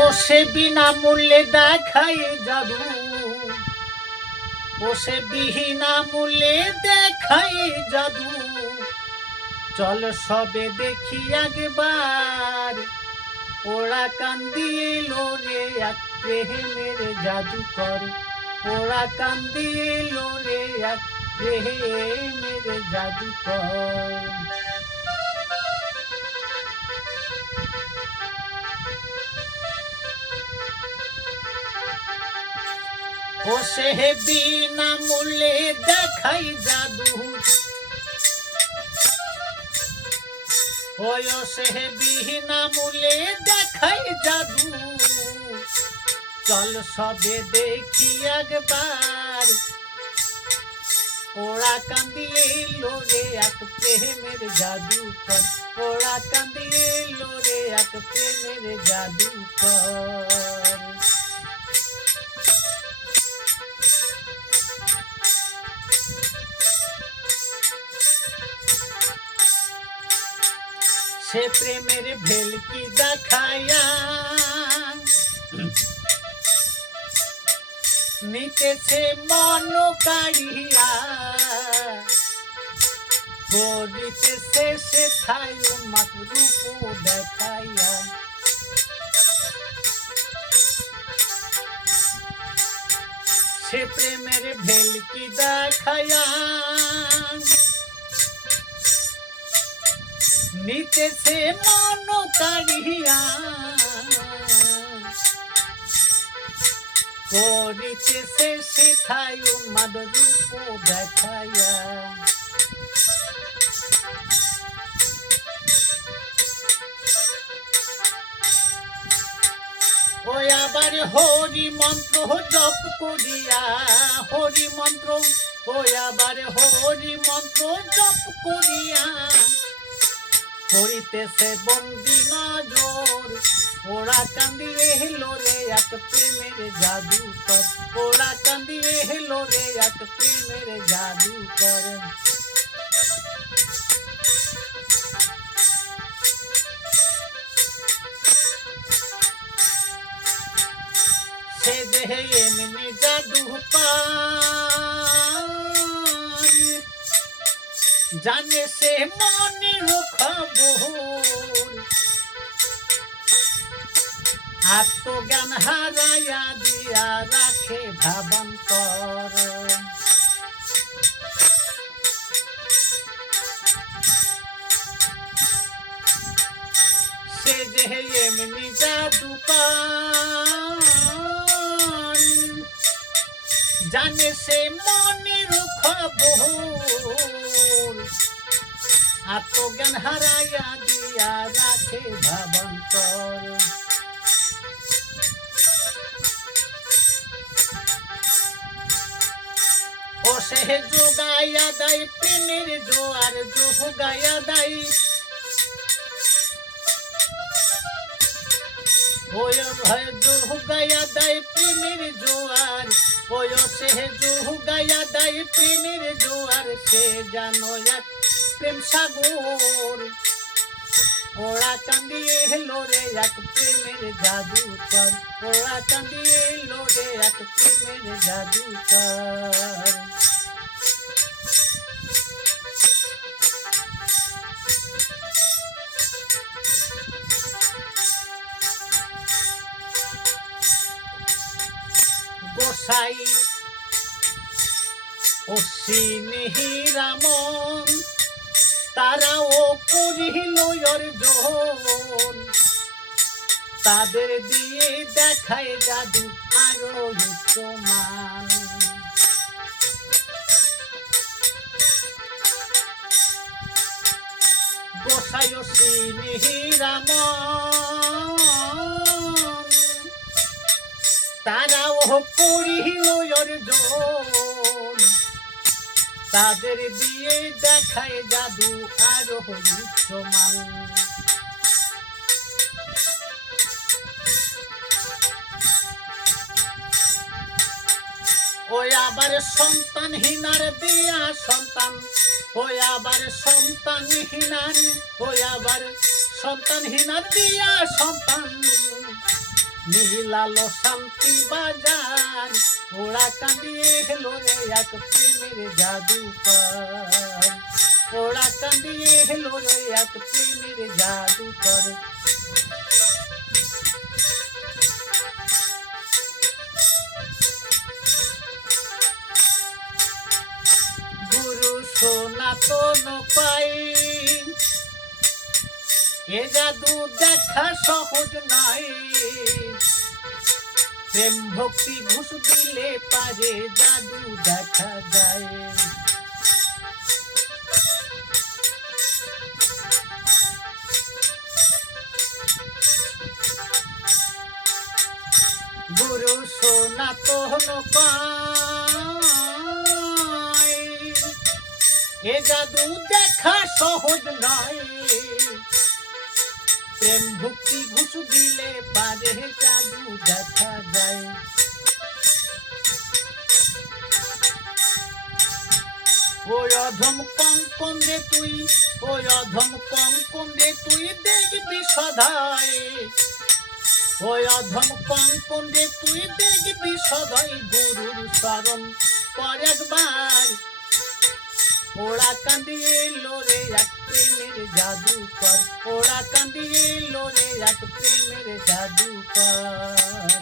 ও সে বিনামূল্যে দেখায় জাদু, ও সে বিনামূল্যে দেখায় জাদু। চল সবে দেখি একবার, ওরা কান্দিল রে এক প্রেমের জাদুকর, ওরা কান্দিল রে এক প্রেমের জাদুকর। ও সে বিনামূল্যে দেখাই জাদু, ও সে বিনামূল্যে দেখাই জাদু। চল সবে দেখি একবার, ওরা কান্দিল রে এক প্রেমের জাদুকর, ওরা কান্দিল রে এক প্রেমের জাদুকর। সে প্রেমের ভেলকি দেখায়া নিতেছে মন কাড়িয়া, করিতেছে সে থাই উন্মাদ রূপ দেখাইয়া। সে প্রেমের ভেলকি দেখায়া নিতেছে মন কাড়িয়া, করিতেছে সে থাই উন্মাদ রূপ দেখাইয়া। ওই আবার হরি মন্ত্র জপ করিয়া, হরি মন্ত্র, ওই আবার হরি মন্ত্র জপ করিয়া করিতেছে বন্দি নজর, ওরা কান্দিয়ে হেলো রে এক প্রেমের জাদুকর, ওরা কান্দিয়ে হেলো রে এক প্রেমের জাদুকর। সে দেহে এমনি জাদু পায়, জানে সে মনের খবর, আত্মজ্ঞান হারাইয়া দিয়া রাখে ভাবান্তর। সে যে এমনি জাদু পায়, জানে সে মনের খবর, আত্মজ্ঞান হারাইয়া দিয়া রাখে ভাবান্তর। ও সে যোগাইয়া দেয় প্রেমের জোয়ার, যোগাইয়া দেয়, ওই ভয় যোগাইয়া দেয় প্রেমের জোয়ার, ওই সে যোগাইয়া দেয় প্রেমের জোয়ার। সে জানো এক প্রেম সাগর, ওরা কান্দিয়ে হেলো রে এক প্রেমের জাদুকর, ওরা কান্দিয়ে হেলো রে এক প্রেমের জাদুকর। গোসাই অশ্বিনী রামন তারাও করিল অর্জন, তাদের দিয়ে দেখায় জাদু আরো উচ্চমান। গোসাই অশ্বিনী রামন তারাও করিল অর্জন, তাদের দিয়ে দেখায় জাদু আরো উচ্চমান। ওই আবার সন্তানহীনার দিয়া সন্তান, ওই আবার সন্তানহীনার, ওই আবার সন্তানহীনার দিয়া সন্তান, মিলালো শান্তি বাজার, ওরা কান্দিয়ে হেলো রে এক প্রেমের জাদুকর, ওরা কান্দিয়ে হেলো রে এক প্রেমের জাদুকর। গুরু সনাতন পাই, এ জাদু দেখা সহজ নাই, প্রেম ভক্তি ঘুষ দিলে পারে জাদু দেখা যায়। গুরু সনাতন পাই, এ জাদু দেখা সহজ নয়, প্রেম ভক্তি ঘুষ দিলে পারে জাদু দেখা যায়। ওই অধম কঙ্কন রে তুই, ওই অধম কঙ্কন রে তুই দেখবি সদাই, ওই অধম কঙ্কন রে তুই দেখবি সদাই, গুরুর শরণ কর একবার, ওরা কান্দিয়ে লোরে এক প্রেমের জাদুকর, ওরা কান্দিয়ে লোরে এক প্রেমের জাদুকর।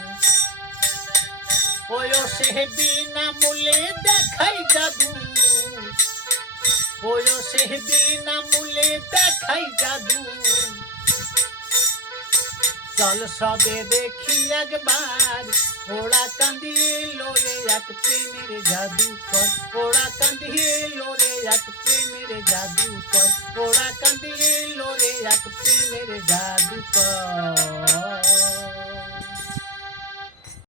ওই সে বিনা মূল্যে দেখাই জাদু, ওই সে বিনা মূল্যে দেখাই জাদু, চল সবে দেখি একবার, ওরা কান্দিয়ে লোরে এক প্রেমের জাদুকর, ওরা কান্দিয়ে লোরে এক প্রেমের জাদুকর, ওরা কান্দিয়ে লোরে এক প্রেমের জাদুকর।